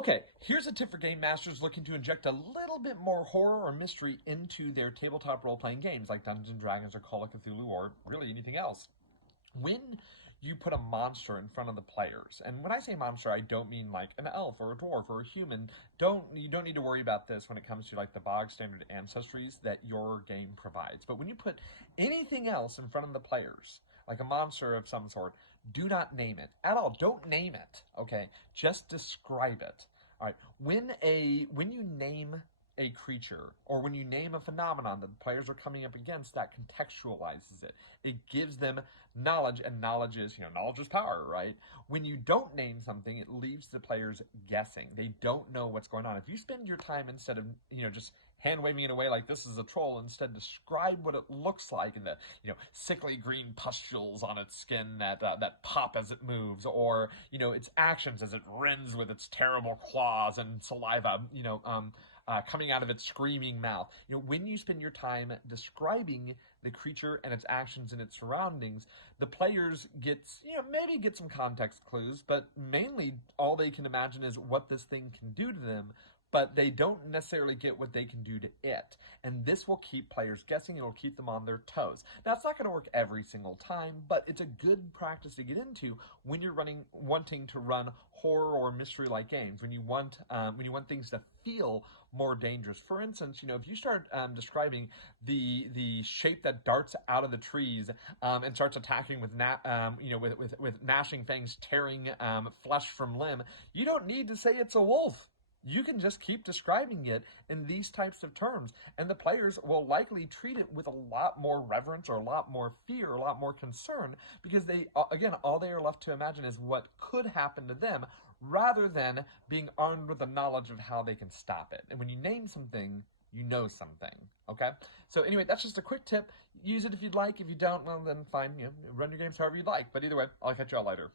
Okay, here's a tip for game masters looking to inject a little bit more horror or mystery into their tabletop role-playing games like Dungeons and Dragons or Call of Cthulhu or really anything else. When you put a monster in front of the players, and when I say monster, I don't mean like an elf or a dwarf or a human. You don't need to worry about this when it comes to like the bog standard ancestries that your game provides. But when you put anything else in front of the players, like a monster of some sort, do not name it at all. Don't name it, okay? Just describe it. All right. When you name a creature or when you name a phenomenon that the players are coming up against, that contextualizes it. It gives them knowledge, and knowledge is power, right? When you don't name something, it leaves the players guessing. They don't know what's going on. If you spend your time, instead of just hand waving it away like this is a troll, instead describe what it looks like in the sickly green pustules on its skin that pop as it moves, or its actions as it rends with its terrible claws and saliva, coming out of its screaming mouth. When you spend your time describing the creature and its actions and its surroundings, the players maybe get some context clues, but mainly all they can imagine is what this thing can do to them, but they don't necessarily get what they can do to it. And this will keep players guessing. It'll keep them on their toes. Now, it's not going to work every single time, but it's a good practice to get into when you're wanting to run horror or mystery-like games. When you want things to feel more dangerous. For instance, if you start describing the shape that darts out of the trees and starts attacking with gnashing fangs, tearing flesh from limb, you don't need to say it's a wolf. You can just keep describing it in these types of terms, and the players will likely treat it with a lot more reverence or a lot more fear, a lot more concern, because all they are left to imagine is what could happen to them rather than being armed with the knowledge of how they can stop it. And when you name something, you know something, okay? So anyway, that's just a quick tip. Use it if you'd like. If you don't, well, then fine, run your games however you'd like. But either way, I'll catch you all later.